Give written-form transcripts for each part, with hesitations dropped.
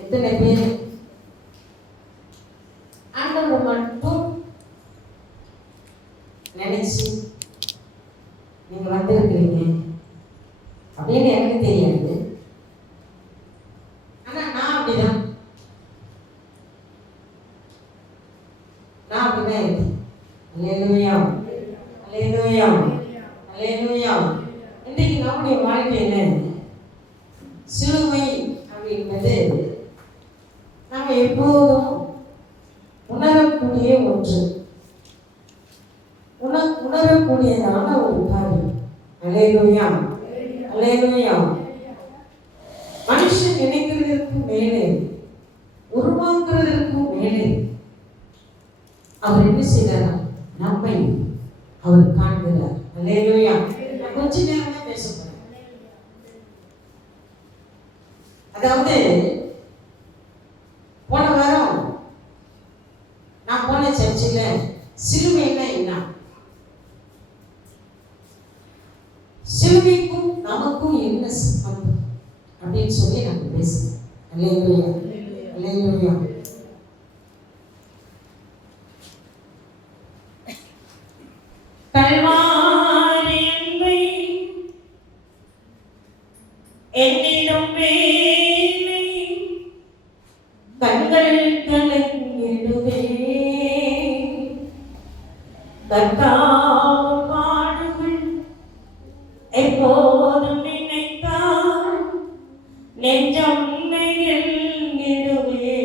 எத்தனை பேர் ஆண்டவர் மட்டும் நினைச்சு நீங்க வந்திருக்கிறீங்க அப்படின்னு எனக்கு தெரியாது. ஆனா நான் அப்படிதான் இருக்கேன். அல்லேலூயா, அல்லேலூயா, அல்லேலூயா. இன்றைக்கு நம்முடைய வாழ்க்கையில சிலுவை அப்படின்றது நாம் எப்போதும் உணரக்கூடிய ஒன்று, உணரக்கூடியதான ஒரு காரியம். அல்லேலூயா, அல்லேலூயா. மனுஷன் நினைக்கிறதற்கு மேலே, உருவாக்குறதற்கு மேலே அவர் என்ன செய்கிறார்? நம்மை அவர் காண்கிறார். அல்லேலூயா. கொஞ்ச நேரம் தான் பேச போறேன். அதாவது போன வாரம் நான் போன சர்ச்சில் சிலுவைன்னா என்ன, சிலுவைக்கும் நமக்கும் என்ன சம்பந்தம் அப்படின்னு சொல்லி நம்ம பேசுறோம். அல்லேலூயா, அல்லேலூயா. கல்வாரி அன்பை என்னிடம் வேலை கண்கள் கலங்கிடுவே, கர்த்தாவின் பாடுகள் எப்போதும் நினைத்தால் நெஞ்சம் நெகிழ்ந்திடுவே.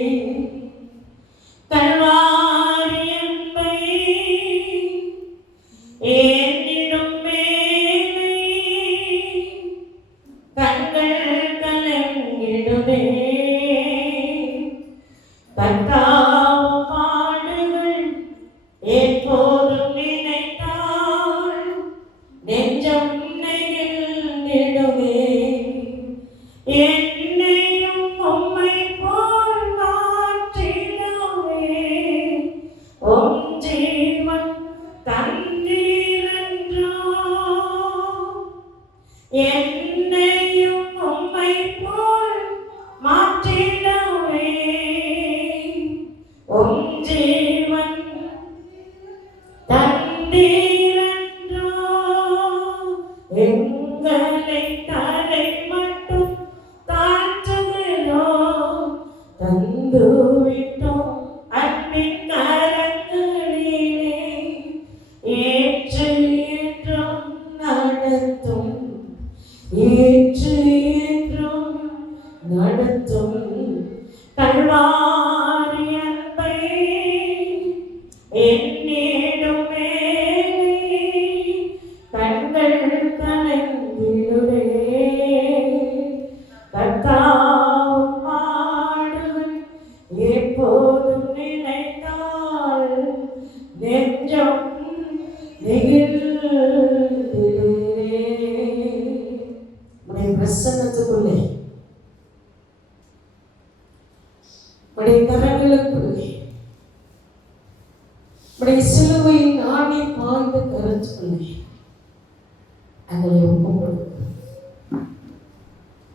கல்வாரி அன்பை என்னிடம் வேலை கண்கள் கலங்கிடுவே, கர்த்தாவின் பாடுகள் எப்போதும் நினைத்தால் நெஞ்சம் நெகிழ்ந்திடுவே. என்னையும் உம்மை போல் மாற்றிடுவே, உம் ஜீவன் தந்தீரென்றோ. என்னையும் உம்மை போல் மாற்றிடுவே, உம் ஜீவன் தந்தீரென்றோ. எங்களை தலை மட்டும் தாற்றுகிறோம், தந்து விட்டோம் அன்பின் கரங்களிலே. ஏற்று ஏற்றும் நடத்தும், ஏற்று ஏற்றும் நடத்தும். கல்வாரி அன்பை என்னிடம் வேலை கண்கள் கலங்கிடுவே, கர்த்தாவின் பாடுகள் எப்போதும் நினைத்தால் நெஞ்சம் நெகிழ்ந்திடுவே. உடைய பிரசன்னத்துக்குள்ளே, உடைய கரங்களுக்குள்ளே, உடைய சிலுவையின் ஆணி பாய்ந்த கருத்துக்குள்ளே எங்களை ஒப்புக் கொடுக்க,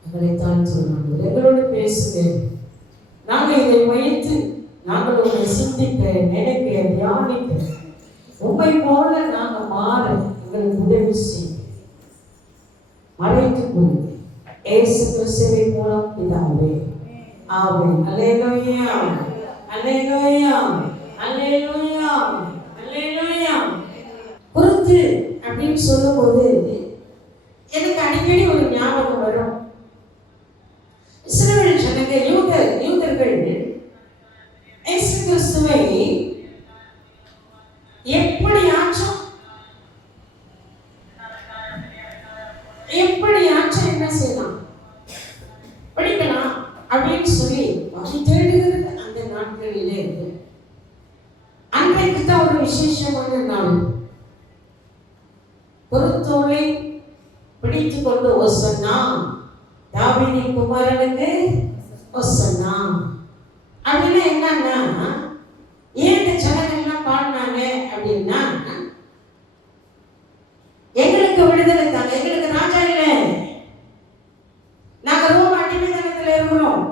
எங்களை தான் சொல்லுவாங்க. எங்களோடு பேசுங்க. நாங்கள் இதை வைத்து நாங்கள் உங்களை சிந்திக்க, நினைக்க, தியானிக்க, உண்மை போல நாங்கள் மாற எங்களுக்கு உதவி செய்ய மறைத்துக் கொள்ளுங்க. இயேசு கிறிஸ்துவின் மூலம் பிதாவே, ஆமென். அல்லேலூயா, அல்லேலூயா, அல்லேலூயா, அல்லேலூயா. குருத்து அப்படின்னு சொல்லும்போது எனக்கு அடிக்கடி ஒரு ஞாபகம் வரும். இஸ்ரவேல் ஜனங்க, யூதர்கள் இயேசு கிறிஸ்துவை எப்படியாச்சும் என்ன செய்யலாம், படிக்கலாம் அப்படின்னு சொல்லி வழி தேடுகிறது. அந்த நாட்களிலே அன்றைக்கு தான் ஒரு விசேஷமான நாள். பொருத்தோலை பிடித்து கொண்டு ஒசன்னா, தாவீதின் குமாரனுக்கு ஒசன்னா அப்படின்னா என்னன்னா, ஏன் இந்த ஜனங்கள்லாம் பாடினாங்க அப்படின்னா, எங்களுக்கு விடுதலை தாங்க, எங்களுக்கு ராஜா இல்லை, நாங்க ரோம அடிமைத்தனத்தில் இருக்கிறோம்,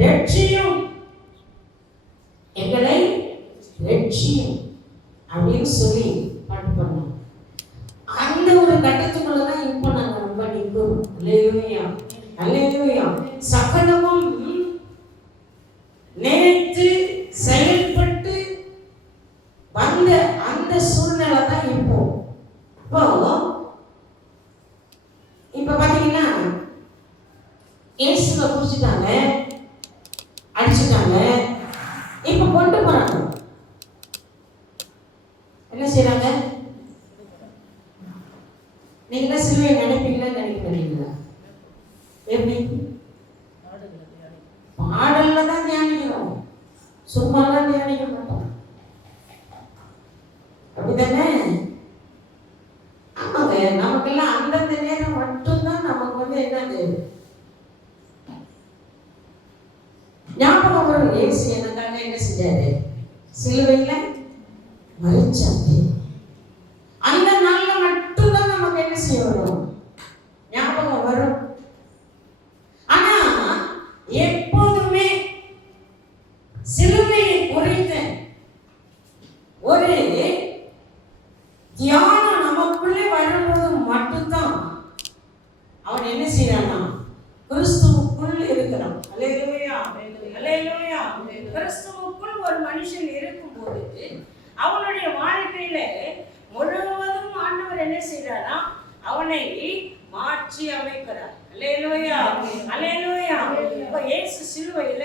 ரட்சியும், எங்களை ரட்சியும் அப்படின்னு சொல்லி பாட்டு பண்ணோம். அந்த ஒரு கட்டத்துக்குள்ளதான் இப்போ நாங்க ரொம்ப நிற்கிறோம். அல்லேலூயா, அல்லேலூயா. சகலமும் நேற்று செயல்பட்டு வந்த அந்த சூழ்நிலை தான் இப்போ. இப்ப பாத்தீங்கன்னா இயேசுவை புடிச்சிட்டாங்க, அடிச்சுட்டாங்க, இப்ப கொண்டு போறாங்க. என்ன செய்யறாங்க? நீங்க சிலுவையை நினைப்பீங்களா நினைக்கிறீங்களா? எப்படி? பாடல்ல தான் தியானிக்கிறோம், சும்மாலாம் தியானிக்க மாட்டோம். அப்படித்தானே? ஆமாங்க. நமக்கெல்லாம் அந்தந்த நேரம் மட்டும்தான் நமக்கு என்னது ஞாபகம் வரும். இயேசு எனக்காக என்ன செஞ்சாரு? சிலுவையில மரிச்சாரு. அந்த நாள்ல மட்டும்தான் நமக்கு என்ன செய்ய வரும்? ஞாபகம் வரும். ஆனா எப்போதுமே சிலுவையை குறித்த ஒரு தியானம் நமக்குள்ளே வரும்போது மட்டும்தான் அவன் என்ன செய்யறானா? கிறிஸ்துவுக்குள் இருக்கிறான். அல்லேலூயா, அல்லேலூயா. கிறிஸ்துவுக்குள் ஒரு மனுஷன் இருக்கும்போது அவனுடைய வாழ்க்கையில முழுவதும் ஆண்டவர் என்ன செய்யறாரா? அவனை மாற்றி அமைக்கிறார். அல்லேலூயா, அல்லேலூயா. இப்ப இயேசு சிலுவையில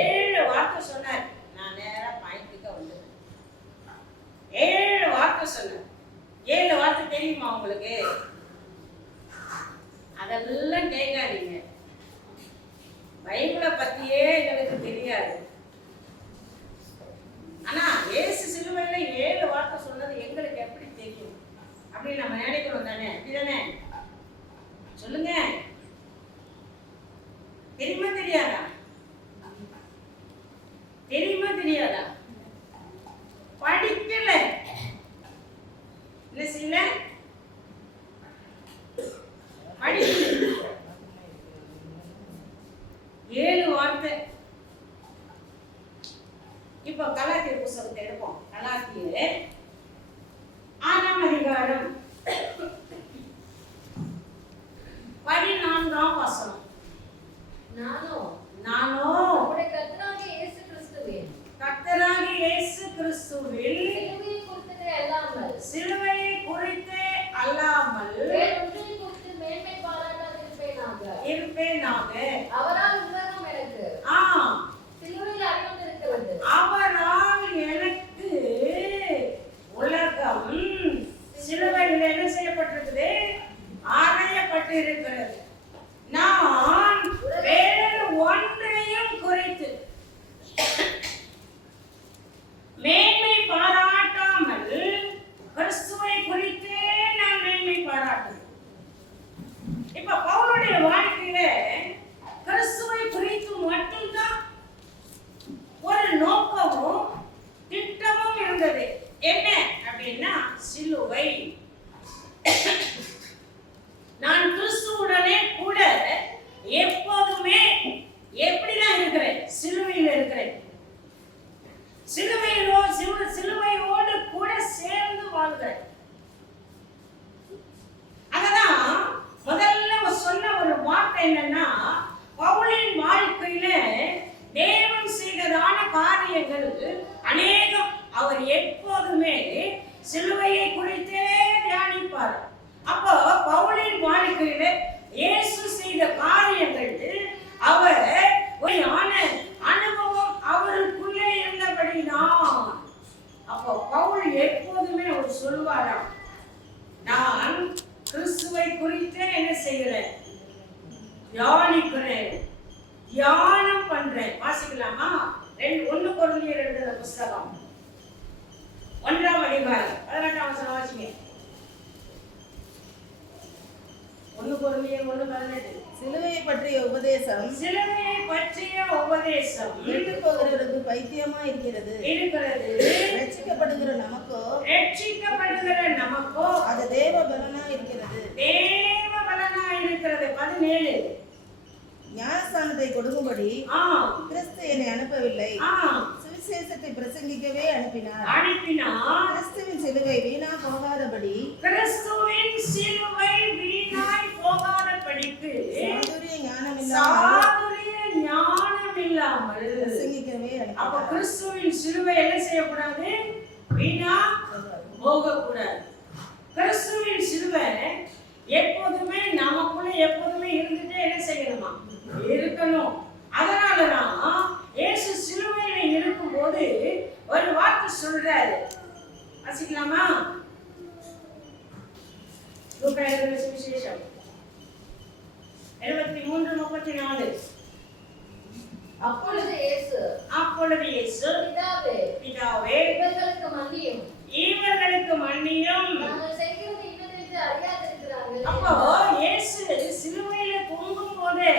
7 வார்த்தை சொன்னார். நான் நேரா பாயிண்ட்க்கு வந்துட்டேன். 7 வார்த்தை சொன்னார். 7 வார்த்தை தெரியுமா உங்களுக்கு? அதெல்லாம் கேட்காதீங்க. பைபிளை பத்தியே எங்களுக்கு தெரியாது. ஆனா இயேசு சிலுவையில 7 வார்த்தை சொன்னது எங்களுக்கு எப்படி தெரியும் அப்படின்னு நம்ம நினைக்கிறோம் தானே? அப்படிதானே? சொல்லுங்க. தெரியுமா தெரியாதா? தெரியுமா தெரியாதா? படிக்கல, என்ன செய்யல? படிக்கல. 7 வார்த்தை. இப்ப கலாத்தியர் புத்தகத்தை எடுப்போம். கலாத்தியர் 6ஆம் அதிகாரம் 14ஆம் வசனம். நானோ கர்த்தராகிய இயேசு கிறிஸ்துவில் சிலுவையை குறித்து அல்லாமல் இருப்பேனாக. அவரால் எனக்கு உலகம் சிலுவையில் என்ன செய்யப்பட்டிருக்குது? அறையப்பட்டிருக்கிறது. நான் வேறு ஒன்றையும் குறித்து மேன்மை பாராட்டாமல் கிறிஸ்துவை குறித்தே நான் மேன்மை பாராட்டுகிறேன். இப்ப பவுலுடைய வாழ்க்கையில கிறிஸ்துவை குறித்து மட்டும்தான் ஒரு நோக்கமும் திட்டமும் இருந்தது. என்ன அப்படின்னா சிலுவை. நான் கிறிஸ்துவுடனே கூட எப்போதுமே எப்படிதான் இருக்கிறேன்? சிலுவையில் இருக்கிறேன். சிலுவையோடு கூட சேர்ந்து வாழ்கிறேன். அததான் முதல்ல சொன்ன ஒரு வார்த்தை என்னன்னா, பவுலின் வாழ்க்கையில தேவன் செய்ததான காரியங்கள் அநேகம். அவர் எப்போதுமே சிலுவையை குறித்தே தியானிப்பார். அப்போ பவுலின் வாழ்க்கையில இயேசு செய்த காரியங்கள் அவர் ஒரு அனுபவம் அவருக்குள்ளே இருந்தபடிதான். அப்போ பவுல் எப்போதுமே அவர் சொல்வாராம், நான் கிறிஸ்துவை குறித்தே என்ன செய்கிறேன்? தியானிக்கிறேன், தியானம் பண்றேன். வாசிக்கலாமா? 1 கொரிந்தியர் எழுதின புத்தகம் 1ஆம் அதிகாரம் 18ஆம் வசனம் வாசிங்க. 1 கொரிந்தியர் 1:18. சிலுவையை பற்றிய உபதேசம் கேட்டு போகிறவருக்கு பைத்தியமா இருக்கிறது. ரட்சிக்கப்படுகிற நமக்கோ அது தேவ பலனா இருக்கிறது. 17 ஞானஸ்தானத்தை கொடுக்கும்படி அனுப்பவில்லை, சுவிசேஷத்தை பிரசங்கிக்கவே அனுப்பினார். கிறிஸ்துவின் சிலுவை வீணா போகாதபடி சாதுரிய ஞானம் இல்லாமல் பிரசங்கிக்கவே அப்ப கிறிஸ்துவின் சிலுவை என்ன செய்யக்கூடாது? வீணா போகக்கூடாது. கிறிஸ்துவின் சிலுவை எப்போதுமே நமக்குள்ள எப்போதுமே இருந்துட்டே என்ன செய்யணுமா? இருக்கணும். அதனாலதான் இயேசு சிலுவையில இருக்கும்போது ஒரு வார்த்தை சொல்றாரு. வாசிக்கலாமா? லூக்கா எழுதின சுவிசேஷம் 73:34. அப்பொழுது இயேசு பிதாவே இவர்களுக்கு மன்னியும் நாங்கள் செய்கிறது இன்னதென்று அறியாதிருக்கிறார்கள். அப்போ இயேசு சிலுவையில தொங்கும் போதே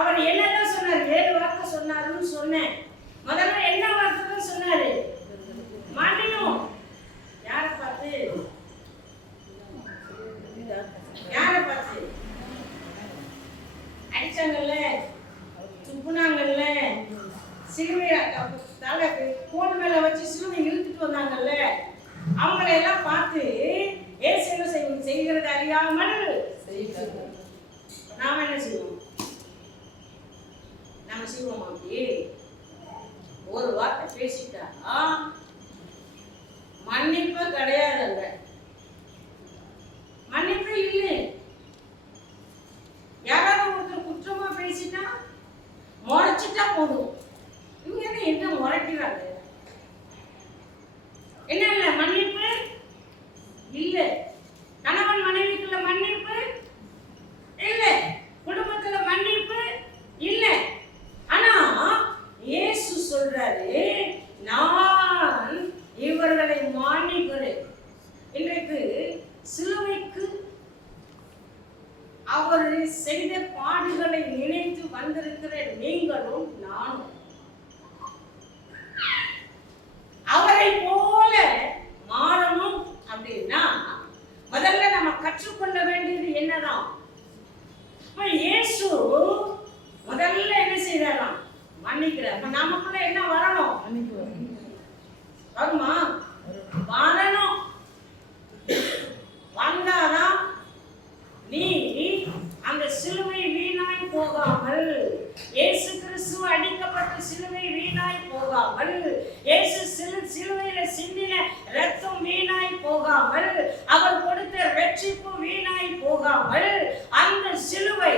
அவர் என்னதான் சொன்னார்? 7 வார்த்தை சொன்னாருன்னு சொன்னேன். முதல்ல என்ன வார்த்தை தான் சொன்னாரு? மன்னியும். யாரை பார்த்து? யாரை பார்த்து? அடிச்சாங்கல்ல, துப்புனாங்கல்ல, சிலுவைய தலை கோல் மேல வச்சு சிலுவை இழுத்துட்டு வந்தாங்கல்ல, அவங்களை எல்லாம் பார்த்து ஏசு என்ன செய்கிறது அறியாமல் நாம என்ன செய்வோம்? நாம செய்வோம். அப்படி ஒரு வார்த்தை பேசிட்டா மன்னிப்பு கிடையாதுங்க. மன்னிப்பு இல்லை. யாராவது ஒருத்தர் குற்றமா பேசிட்டா முறைச்சிட்டா போதும். இவங்க என்ன முறைக்கிறாங்க? என்ன இல்ல மன்னிப்பு இல்ல. கணவன் மனைவிக்குள்ள மன்னிப்பு இல்ல. குடும்பத்துல மன்னிப்பு இல்ல. ஆனா இயேசு சொல்றாரு, நான் இவர்களை மன்னிக்கிறேன். இன்றைக்கு சிலுவைக்கு அவர் செய்த பாடுகளை நினைத்து வந்திருக்கிற நீங்களும் நானும் அவரை போல மாறணும் அப்படின்னா முதல்ல நம்ம கற்றுக்கொள்ள வேண்டியது என்னதான்? இயேசு முதல்ல என்ன செய்யறாராம்? மன்னிக்கிறார். நமக்குள்ள என்ன வரணும்? வருமா? வரணும். வந்தாதான் நீ அந்த சிலுவை வீணாய் போகாமல், இயேசு கிறிஸ்து அடிக்கப்பட்ட சிலுவை வீணாய் போகாமல், இயேசு சிலுவையில சிந்தின ரத்தம் வீணாய் போகாமல், அவர் கொடுத்த ரட்சிப்பு வீணாய் போகாமல், அந்த சிலுவை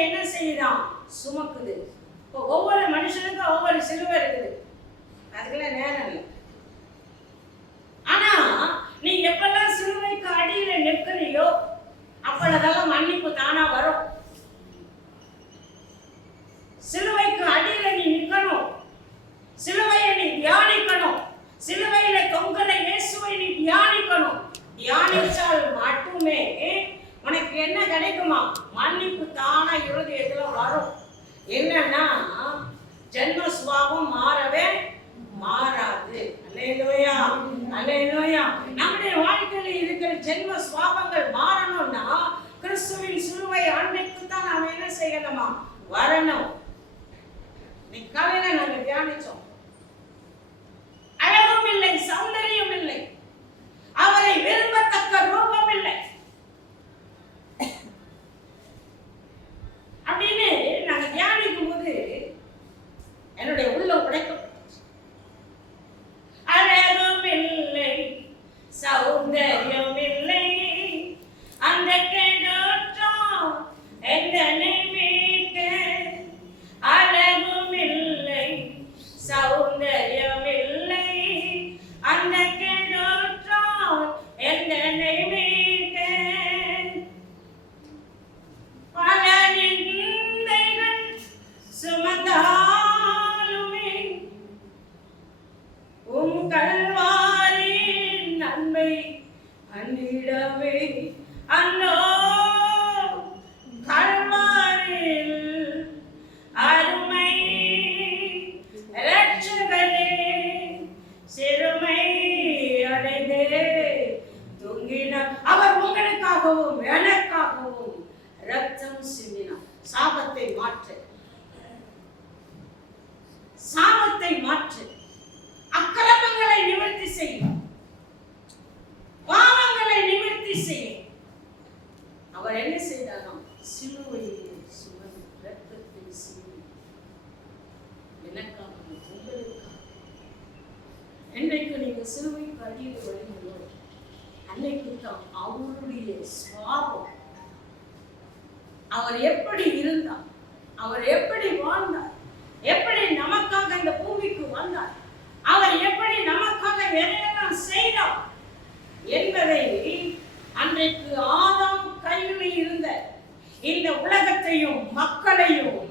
என்ன செய்யுதான்? சுமக்குது. இப்போ ஒவ்வொரு மனுஷனுக்கும் ஒவ்வொரு சிலுவை இருக்குது. அதுக்கெல்லாம் நேரம் இல்லை. ஆனா நீ எப்பெல்லாம் சிலுவைக்கு அடியில நிற்கிறியோ அப்பொழுதெல்லாம் மன்னிப்பு தானா வரும். சிலுவைக்கு அடியில நீ நிற்கணும். சிலுவையை நீ தியானிக்கணும். சிலுவையில தொங்குற இயேசுவை நீ தியானிக்கணும். தியானிச்சால் மட்டுமே உனக்கு என்ன கிடைக்குமா? மன்னிப்பு தானா இருதயத்துல வரும். என்னன்னா ஜென்ம சுபாவம் மாறவே மாறாது. அல்லேலூயா, அல்லேலூயா. நம்முடைய வாழ்க்கையில இருக்கிற ஜென்ம சுபாவங்கள் மாறணும்னா கிறிஸ்துவின் சிலுவை அன்னைக்கு தான் நாம என்ன செய்யணுமா? வரணும். நீ காலையில நாங்க தியானிச்சோம். அழகும் இல்லை, சௌந்தரியம் இல்லை, அவரை விரும்பத்தக்க ரூபம் இல்லை அப்படின்னு நாங்க தியானிக்கும் போது என்னுடைய உள்ளம் உடைக்கப்பட்டது. அழகும் இல்லை, சௌந்தரியம் இல்லை, அந்த கெடோற்றம் என்னை மீட்க. அழகும் இல்லை, இந்த சிலுவைக்கு அடியில் வருகிறோ அன்னைக்கு தான் அவருடைய சுவாபம், அவர் எப்படி இருந்தார், அவர் எப்படி வாழ்ந்தார், எப்படி நமக்காக இந்த பூமிக்கு வந்தார், அவர் எப்படி நமக்காக எதையெல்லாம் செய்தார் என்பதை அன்றைக்கு ஆதாம் கையில் இருந்த இந்த உலகத்தையும் மக்களையும்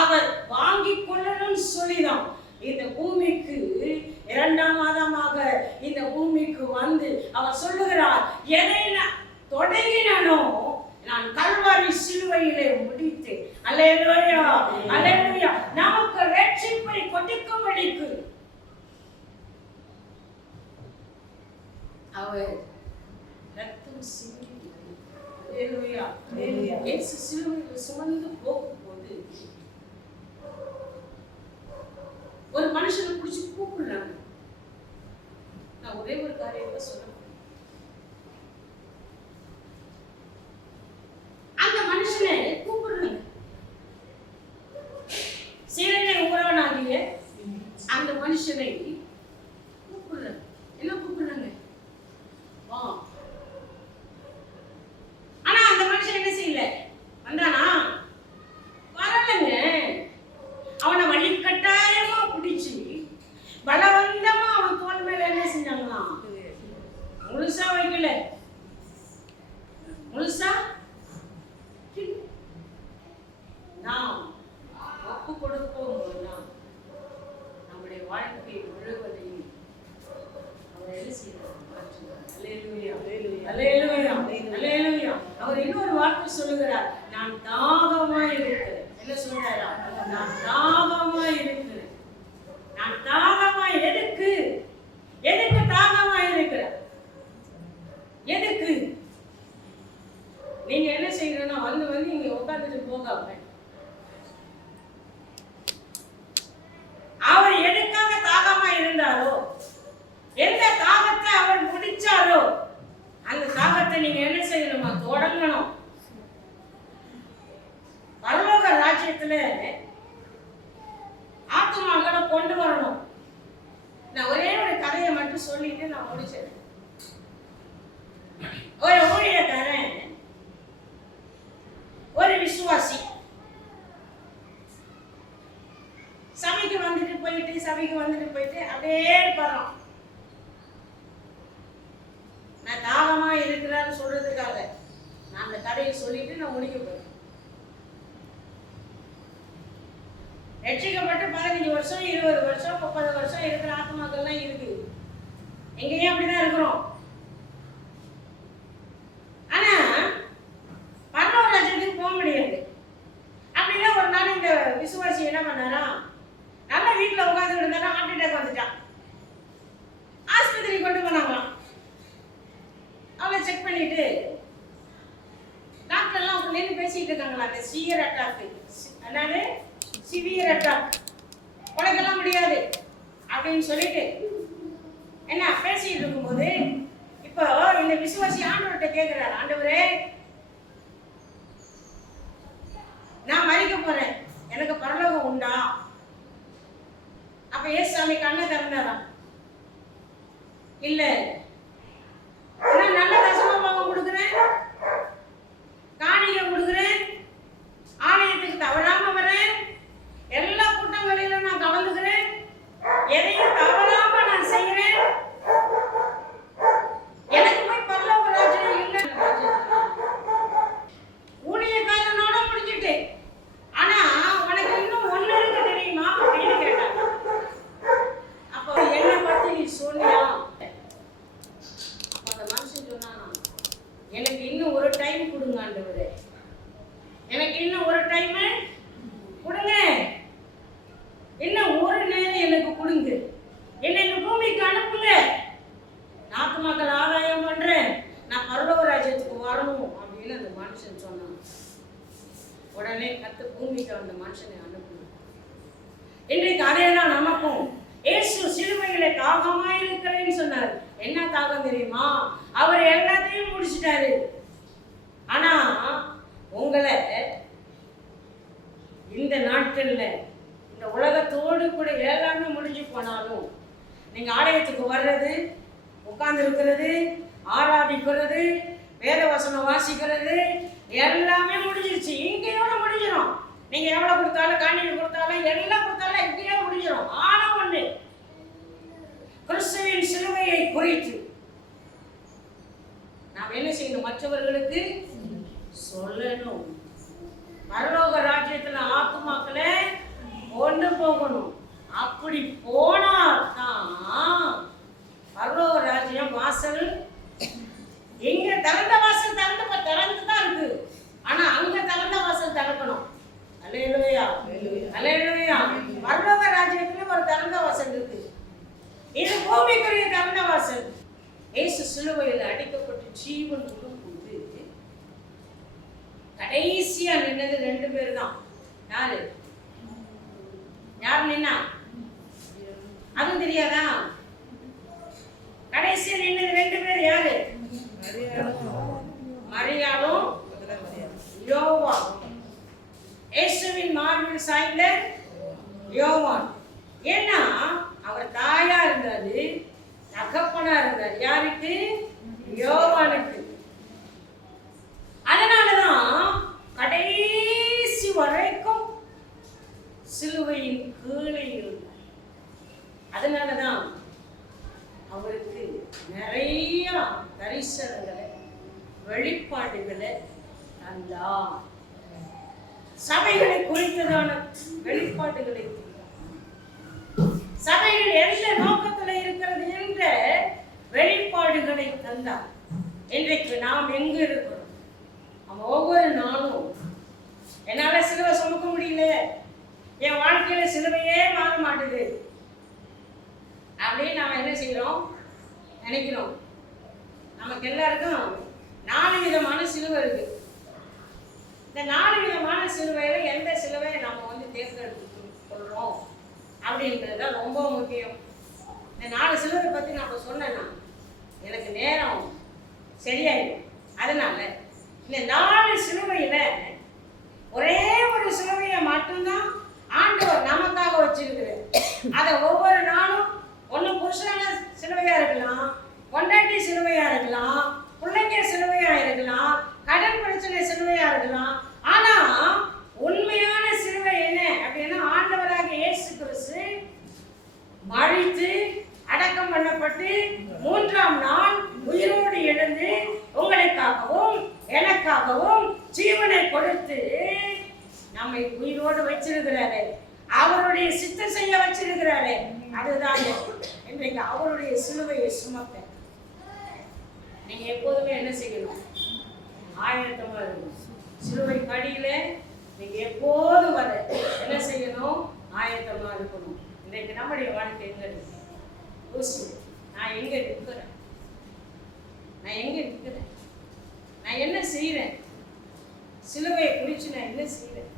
அவர் வாங்கிக் கொள்ளணும் சொல்லிதான் இந்த பூமிக்கு இரண்டாம் ஆதாமாக இந்த பூமிக்கு வந்து அவர் சொல்லுகிறார், எதை தொடங்கினோ நான் கல்வாரி சிலுவையிலே முடித்தேன். அல்லேலூயா, அல்லேலூயா. நமக்கு ரட்சிப்பை கொடுக்கும்படிக்கு அவர் ரத்தம் சிந்தி, அல்லேலூயா, அல்லேலூயா, இயேசு சிலுவையில் சுமந்து போகும்போது ஒரு மனுஷனை பிடிச்சி கூப்பிடுறாங்க. நான் ஒரே ஒரு காரியத்தை சொல்ல, அந்த மனுஷனை கூப்பிடுறாங்க. சீரனை ஊரானாகிய அந்த மனுஷனை கூப்பிடுறாங்க. என்ன கூப்பிடுறாங்க? வா. ஆனா அந்த மனுஷன் என்ன செய்யல? வந்தானா? வரலங்க. அவனை வழிகட்டாயமா பிடிச்சி பலவந்தமா அவன் தோல் மேல என்ன செஞ்சாங்களாம்? முழுசா வைக்கல, முழுசா நாம் ஒப்பு கொடுப்போம். நம்முடைய வாழ்க்கை முழுவதையும் அவர் என்ன செய்யறார்? அல்லேலூயா, அல்லேலூயா, அல்லேலூயா. அவர் இன்னொரு வார்த்தை சொல்லுகிறார், நான் தாகமா இருக்கிறேன். என்ன சொல்றாரா? நான் தாகமா இருக்கிறேன். நான் தாகமா எதுக்கு? எதுக்கு தாகமா இருக்கிற? எதுக்கு? நீங்க என்ன செய்யணும்னா வந்து இங்க உட்கார்ந்துட்டு போகாம அவர் எதுக்காக தாகமா இருந்தாரோ, எந்த தாகத்தை அவர் முடிச்சாரோ அந்த தாகத்தை நீங்க என்ன செய்யணுமா? தொடங்கணும். பரலோக ராஜ்யத்துல ஆத்துமாக்களை கொண்டு வரணும். நான் ஒரே ஒரு கதையை மட்டும் சொல்லிட்டு நான் முடிச்சேன். ஒரு ஊழியக்காரன், ஒரு விசுவாசி சபைக்கு வந்துட்டு போயிட்டு அப்படியே இருப்பாராம். நான் தாகமா இருக்கிறான்னு சொல்றதுக்காக நான் அந்த கதையை சொல்லிட்டு நான் முடிக்க போறேன். ரட்சிக்கப்பட்டு 15 வருஷம் 20 வருஷம் 30 வருஷம் இருக்கிற ஆத்மாக்கள்லாம் இருக்கு. எங்கேயும் அப்படிதான் இருக்கிறோம். ஆனா பரலோக ராஜ்யத்துக்கு போக முடியாது. அப்படின்னா ஒரு நாள் இந்த விசுவாசி என்ன பண்ணாரா, நல்லா வீட்டுல உட்கார்ந்து இருந்தாலும் ஹார்ட் அட்டாக் வந்துட்டான். ஆஸ்பத்திரி கொண்டு போனாங்களாம். அவளை செக் பண்ணிட்டு டாக்டர் எல்லாம் நின்று பேசிட்டு இருக்காங்களா, அந்த சிவியர் அட்டாக், அதாவது சிவியர் அட்டாக், உழைக்கலாம் முடியாது அப்படின்னு சொல்லிட்டு என்ன பேசிட்டு இருக்கும்போது இப்போ இந்த விசுவாசி ஆண்டவர்கிட்ட கேட்கிறார், ஆண்டவரே நான் மரிக்க போறேன், எனக்கு பரலோகம் உண்டா? அப்ப ஏசாமி கண்ணை திறந்தாராம். இல்ல, நான் நல்ல தசமபாகம் கொடுக்குறேன், காணிக்கை கொடுக்குறேன், ஆலயத்துக்கு தவறாம வரேன், எல்லா கூட்டங்களிலும் நான் கலந்துக்கிறேன், எதையும் தவறாம நான் செய்கிறேன், எனக்கு போய் பரலோக ராஜ்யம் இல்லை. ஊழியக்காரனோட முடிஞ்சுட்டு, ஆனா உனக்கு இன்னும் ஒண்ணு இருக்கு தெரியுமா அப்படின்னு கேட்டாங்க. அப்போ என்ன பத்தி நீ சொன்னியா? அப்ப அந்த மனுஷன் சொன்னானா, எனக்கு இன்னும் ஒரு டைம் கொடுங்க ஆண்டவரே, எனக்கு இன்னும் ஒரு டைம் கொடுங்க, இன்னும் ஒரு நேரம் எனக்கு கொடுங்க, என்னை இந்த பூமிக்கு அனுப்புங்க, நாட்டு மக்கள் ஆதாயம் பண்றேன், நான் பரலோக ராஜ்யத்துக்கு வரணும் அப்படின்னு அந்த மனுஷன் சொன்னான். உடனே கத்து பூமிக்கு அந்த மனுஷனை அனுப்பணும். இன்றைக்கு அதேதான் நமக்கும். இயேசு சிலுவையில தாகமா இருக்கிறேன்னு சொன்னார். என்ன தாகம் தெரியுமா? அவர் எல்லாத்தையும் முடிச்சிட்டாரு. ஆனா உங்களை இந்த நாட்கள்ல இந்த உலகத்தோடு கூட எல்லாமே முடிஞ்சு போனாலும் நீங்க ஆலயத்துக்கு வர்றது, உட்கார்ந்து இருக்கிறது, ஆராதிக்கிறது, வேத வசனம் வாசிக்கிறது எல்லாமே முடிஞ்சிருச்சு. இங்கேயோட முடிஞ்சிடும். நீங்க எவ்வளவு கொடுத்தாலும், காணிக்கை கொடுத்தாலும், எல்லாம் கொடுத்தாலும் இங்கேயே முடிஞ்சிடும். ஆனா ஒண்ணு, கிறிஸ்துவின் சிலுவையை குறித்து நாம் என்ன செய்யணும்? மற்றவர்களுக்கு சொல்லணும். பரலோக ராஜ்யத்துல ஆத்துமாக்களை கொண்டு போகணும். அப்படி போனாதான் பரலோக ராஜ்யம் வாசல். இங்க திறந்த வாசல் திறந்துதான் இருக்கு. ஆனா அங்க திறந்த வாசல் திறக்கணும். அல்லேலூயா, அல்லேலூயா. பரலோக ராஜ்யத்துல ஒரு திறந்த வாசல் இருக்கு. இது பூமிக்குரிய திறந்த வாசல். இயேசு சிலுவையில் அடிக்கப்பட்டு ஜீவன் விடும்போது கடைசியா நின்னது 2 பேர் தான். யார் நின்னா? அதுவும் தெரியாதா? கடைசியா நின்னது 2 பேர். யாரு? மரியாளும் யோவான். இயேசுவின் மார்பில் சாய்ந்த யோவான். ஏன்னா அவர் தாயா இருந்தாரு, தகப்பனா இருந்தார். யாருக்கு? யோவானுக்கு. அதனாலதான் கடைசி வரைக்கும் சிலுவையின் கீழே இருந்தார். அதனாலதான் அவருக்கு நிறைய தரிசனங்களை, வெளிப்பாடுகளை தந்தார். சபைகளை குறித்ததான வெளிப்பாடுகளை, சபைகள் எந்த நோக்கத்துல இருக்கிறது என்ற வெளிப்பாடுகளை தந்தார். இன்றைக்கு நாம் எங்க இருக்கிறோம்? நம்ம ஒவ்வொரு நாளும் என்னால சிலுவை சுமக்க முடியல, என் வாழ்க்கையில சிலுவையே மாற மாட்டுது அப்படின்னு நாம என்ன செய்யறோம்? நினைக்கிறோம். நமக்கு எல்லாருக்கும் 4 விதமான சிலுவை இருக்கு. இந்த 4 விதமான சிலுவையில எந்த சிலுவையை நம்ம தேர்ந்தெடுத்து கொள்றோம் அப்படின்றது தான் ரொம்ப முக்கியம். இந்த 4 சிலுவை பத்தி நான் சொன்னேன்னா எனக்கு நேரம் சரியாயிடும். அதனால இந்த 4 சிலுவையில ஒரே ஒரு சிலுவையை மட்டும்தான் ஆண்டவர் நமக்காக வச்சிருக்கிறார். அதை ஒவ்வொரு நாளும் ஒண்ணு புருஷன சிலுவையா இருக்கலாம், பொண்டாட்டி சிலுவையா இருக்கலாம், பிள்ளைங்க சிலுவையா இருக்கலாம், கடன் பிரச்சனை சிலுவையா இருக்கலாம். ஆனா உண்மையான சிலுவை என்ன அப்படின்னா, ஆண்டவராக இயேசு கிறிஸ்து மரித்து அடக்கம் பண்ணப்பட்டு 3ஆம் நாள் உயிரோடு எழுந்து உங்களுக்காகவும் எனக்காகவும் ஜீவனை கொடுத்து நம்மை உயிரோடு வச்சிருக்கிறாரு. அவருடைய சித்தம் செய்ய வச்சிருக்கிறாரு. அதுதான் இன்றைக்கு அவருடைய சிலுவையை சுமக்க நீங்க எப்போதுமே என்ன செய்யணும்? ஆயத்தமா இருக்கணும். சிலுவை கடியில நீங்க எப்போதும் வர என்ன செய்யணும்? ஆயத்தமா இருக்கணும். இன்றைக்கு நம்முடைய வாழ்க்கை எங்க இருக்கு? நான் எங்க இருக்கிறேன்? நான் எங்க இருக்கிறேன்? நான் என்ன செய்யறேன்? சிலுவையை குறிச்சு நான் என்ன செய்யறேன்?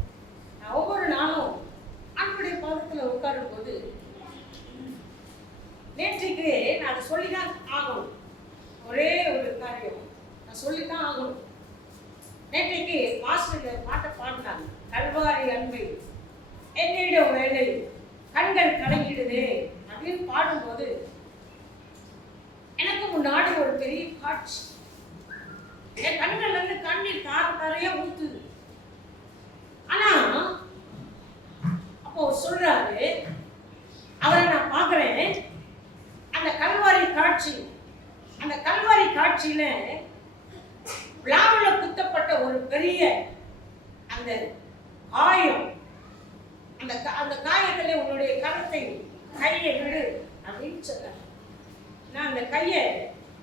நான் ஒவ்வொரு நாளும் ஆண்டுடைய பாதத்துல உட்காரும் போது நேற்றைக்கு நான் அதை சொல்லிதான் ஆகணும். ஒரே ஒரு காரியம் நான் சொல்லித்தான் ஆகணும். நேற்றைக்கு பாஸ்டர் பாட்டை பாடினாங்க. கல்வாரி அன்பை என்னிடம் வேலை கண்கள் கலங்கிடுதே அப்படின்னு பாடும்போது எனக்கு முன்னாடி ஒரு பெரிய காட்சி. என் கண்கள் கண்ணீர் தாரையா ஊத்துது. ஆனா அப்போ சொல்றாரு, அவரை நான் பார்க்கிறேன். அந்த கல்வாரி காட்சி, அந்த கல்வாரி காட்சியில விழாவில் குத்தப்பட்ட ஒரு பெரிய அந்த காயம், அந்த காயத்திலே உன்னுடைய கரத்தை கையை விடு அப்படின்னு சொன்னார். நான் அந்த கையை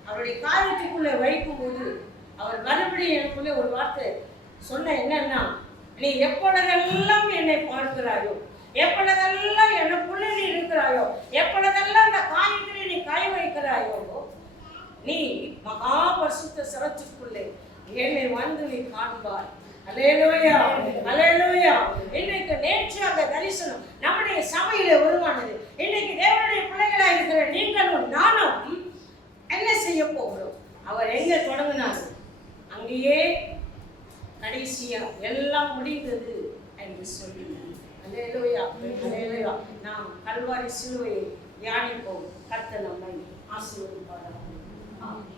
அவருடைய காயத்துக்குள்ள வைக்கும் போது அவர் மறுபடியும் எனக்குள்ள ஒரு வார்த்தை சொன்ன, என்னன்னா, நீ எப்பொழுதெல்லாம் என்னை பார்க்கிறாயோ, எப்பொழுதெல்லாம் எனக்குள்ள நீ இருக்கிறாயோ, எப்பொழுதெல்லாம் அந்த காயத்திலே நீ கை வைக்கிறாயோ, நீ மகா பரிசுத்த சிரத்துக்குள்ளே என்னை வந்து நீ காண்பாய். அல்லேலூயா, அல்லேலூயா. இன்னைக்கு நேற்று அந்த தரிசனம் நம்முடைய சபையில உருவானது. இன்னைக்கு தேவனுடைய பிள்ளைகளா இருக்கிற நீங்களும் நானும் என்ன செய்ய போகிறோம்? அவர் எங்க தொடங்கினார் அங்கேயே கடைசியா எல்லாம் முடிந்தது என்று சொல்லி, அல்லேலூயா, அல்லேலூயா. நாம் கல்வாரி சிலுவையை தியானிப்போம். கர்த்தர் நம்மை ஆசீர்வதிப்பாராக. ஆமென்.